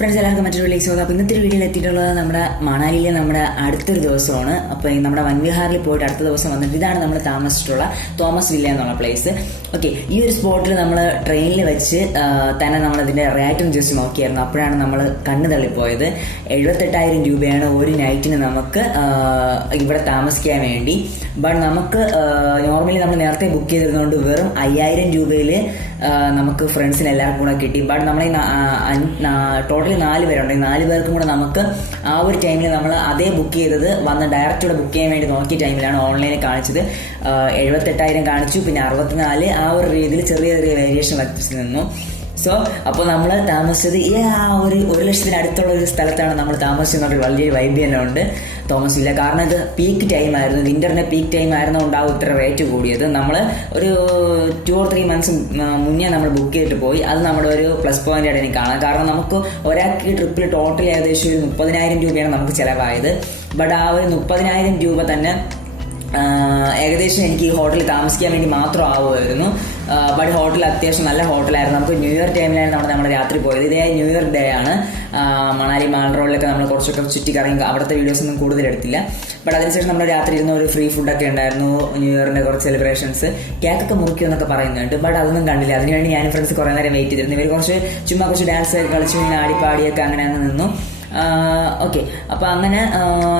Friends എല്ലാവർക്കും മറ്റൊരു video സ്വാഗതം. അപ്പോൾ ഇന്നത്തെ വീഡിയോയിൽ എത്തിയിട്ടുള്ളത് നമ്മുടെ മണാലിയിലെ നമ്മുടെ അടുത്തൊരു ദിവസമാണ്. അപ്പോൾ നമ്മുടെ വൻവിഹാറിൽ പോയിട്ട് അടുത്ത ദിവസം വന്നിട്ട് ഇതാണ് നമ്മൾ താമസിച്ചിട്ടുള്ള തോമസ് വില്ല എന്നുള്ള പ്ലേസ്. ഓക്കെ, ഈ ഒരു സ്പോട്ടിൽ നമ്മൾ ട്രെയിനിൽ വെച്ച് തന്നെ നമ്മളിതിൻ്റെ റേറ്റും ജസ്റ്റ് നോക്കിയായിരുന്നു. അപ്പോഴാണ് നമ്മൾ കണ്ണ് തള്ളിപ്പോയത്. 78,000 രൂപയാണ് ഒരു നൈറ്റിന് നമുക്ക് ഇവിടെ താമസിക്കാൻ വേണ്ടി. ബട്ട് നമുക്ക് നോർമലി നമ്മൾ നേരത്തെ ബുക്ക് ചെയ്തിരുന്നതുകൊണ്ട് വെറും 5,000 രൂപയിൽ നമുക്ക് ഫ്രണ്ട്സിന് എല്ലാവർക്കും കൂടെ കിട്ടി. ബട്ട് നമ്മൾ ടോട്ടലി 4 പേരുണ്ട്. 4 പേർക്കും കൂടെ നമുക്ക് ആ ഒരു ടൈമിൽ നമ്മൾ അതേ ബുക്ക് ചെയ്തത് വന്ന് ഡയറക്റ്റ് ഇവിടെ ബുക്ക് ചെയ്യാൻ വേണ്ടി നോക്കിയ ടൈമിലാണ് ഓൺലൈനിൽ കാണിച്ചത് 78,000 കാണിച്ചു. പിന്നെ 64 ആ ഒരു രീതിയിൽ ചെറിയ ചെറിയ വേരിയേഷൻ വച്ച് നിന്നു. സോ അപ്പോൾ നമ്മൾ താമസിച്ചത് ഈ ആ ഒരു 1,00,000 അടുത്തുള്ള ഒരു സ്ഥലത്താണ് നമ്മൾ താമസിച്ചെന്നൊരു വലിയൊരു വൈബ് തന്നെ ഉണ്ട് തോമസ് വില്ല. കാരണം ഇത് പീക്ക് ടൈം ആയിരുന്നു, വിൻ്ററിൻ്റെ പീക്ക് ടൈം ആയിരുന്നുകൊണ്ടാവും ഇത്ര റേറ്റ് കൂടിയത്. നമ്മൾ ഒരു 2 or 3 months മുന്നേ നമ്മൾ ബുക്ക് ചെയ്തിട്ട് പോയി. അത് നമ്മുടെ ഒരു പ്ലസ് പോയിന്റ് ആയിട്ട് എനിക്ക് കാണാം. കാരണം നമുക്ക് ഒരാൾക്ക് ഈ ട്രിപ്പിൽ ടോട്ടൽ ഏകദേശം ഒരു 30,000 രൂപയാണ് നമുക്ക് ചിലവായത്. ബട്ട് ആ ഒരു 30,000 രൂപ തന്നെ ഏകദേശം എനിക്ക് ഈ ഹോട്ടലിൽ താമസിക്കാൻ വേണ്ടി മാത്രം ആവുമായിരുന്നു. ബട്ട് ഹോട്ടൽ അത്യാവശ്യം നല്ല ഹോട്ടലായിരുന്നു. നമുക്ക് ന്യൂ ഇയർ ടൈമിലാണ് നമ്മൾ രാത്രി പോയത്. ഇതേ ന്യൂ ഇയർ ഡേ ആണ്. മണാലി മാൾ റോഡിലൊക്കെ നമ്മൾ കുറച്ചൊക്കെ ചുറ്റിക്കറങ്ങി അവിടുത്തെ വീഡിയോസൊന്നും കൂടുതൽ എടുത്തില്ല. ബട്ട് അതിനുശേഷം നമ്മൾ രാത്രി ഇരുന്ന ഒരു ഫ്രീ ഫുഡൊക്കെ ഉണ്ടായിരുന്നു. ന്യൂ ഇയറിൻ്റെ കുറച്ച് സെലിബ്രേഷൻസ്, കേക്കൊക്കെ മുറിക്കുമെന്നൊക്കെ പറയുന്നുണ്ട്. ബട്ട് അതൊന്നും കണ്ടില്ല. അതിനുവേണ്ടി ഞാൻ ഫ്രണ്ട്സ് കുറേ നേരം വെയിറ്റ് ചെയ്തിരുന്നു. ഇവർ കുറച്ച് ഡാൻസ് ഒക്കെ കളിച്ചു, ഇങ്ങനെ ആടിപ്പാടിയൊക്കെ അങ്ങനെ അങ്ങ് നിന്നു. ഓക്കെ, അപ്പോൾ അങ്ങനെ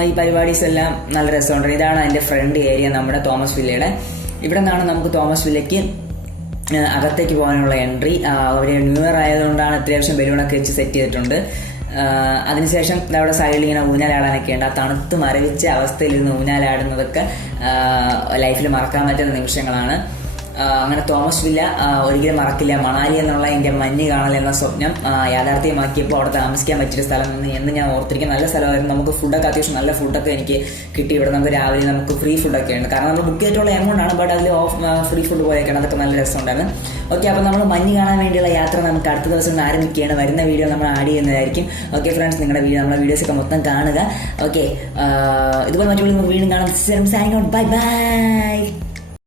ഈ പരിപാടീസ് എല്ലാം നല്ല രസമുണ്ട്. ഇതാണ് അതിൻ്റെ ഫ്രണ്ട് ഏരിയ നമ്മുടെ തോമസ് വില്ലയുടെ. ഇവിടെ നിന്നാണ് നമുക്ക് തോമസ് വില്ലയ്ക്ക് അകത്തേക്ക് പോകാനുള്ള എൻട്രി. അവർ ന്യൂ ഇയർ ആയതുകൊണ്ടാണ് അത്യാവശ്യം ബലൂണൊക്കെ വെച്ച് സെറ്റ് ചെയ്തിട്ടുണ്ട്. അതിനുശേഷം അവിടെ സൈഡിൽ ഇങ്ങനെ ഊഞ്ഞാലാടാനൊക്കെ ഉണ്ട്. ആ തണുത്ത് മരവിച്ച അവസ്ഥയിലിരുന്ന് ഊഞ്ഞാലാടുന്നതൊക്കെ ലൈഫിൽ മറക്കാൻ പറ്റുന്ന നിമിഷങ്ങളാണ്. അങ്ങനെ തോമസ് വില്ല ഒരിക്കലും മറക്കില്ല. മണാലി എന്നുള്ള എൻ്റെ മഞ്ഞ് കാണൽ എന്ന സ്വപ്നം യാഥാർത്ഥ്യമാക്കിയപ്പോൾ അവിടെ താമസിക്കാൻ പറ്റിയ സ്ഥലം എന്ന് ഞാൻ ഓർത്തിരിക്കും. നല്ല സ്ഥലമായിരുന്നു. നമുക്ക് ഫുഡൊക്കെ അത്യാവശ്യം നല്ല ഫുഡൊക്കെ എനിക്ക് കിട്ടി. ഇവിടെ നമുക്ക് രാവിലെ നമുക്ക് ഫ്രീ ഫുഡൊക്കെ ഉണ്ട്. കാരണം നമ്മൾ ബുക്ക് ചെയ്തിട്ടുള്ള എമൗണ്ട് ആണ്. ബട്ട് അതിൽ ഫ്രീ ഫുഡ് പോയൊക്കെയാണ്. അതൊക്കെ നല്ല രസമുണ്ടായിരുന്നു. ഓക്കെ, അപ്പോൾ നമ്മൾ മഞ്ഞ് കാണാൻ വേണ്ടിയുള്ള യാത്ര നമുക്ക് അടുത്ത ദിവസം ആരംഭിക്കുകയാണ്. വരുന്ന വീഡിയോ നമ്മൾ ആഡ് ചെയ്യുന്നതായിരിക്കും. ഓക്കെ ഫ്രണ്ട്സ്, നമ്മുടെ വീഡിയോസൊക്കെ മൊത്തം കാണുക. ഓക്കെ, ഇതുപോലെ മറ്റുള്ള വീണ്ടും കാണാം. Bye bye.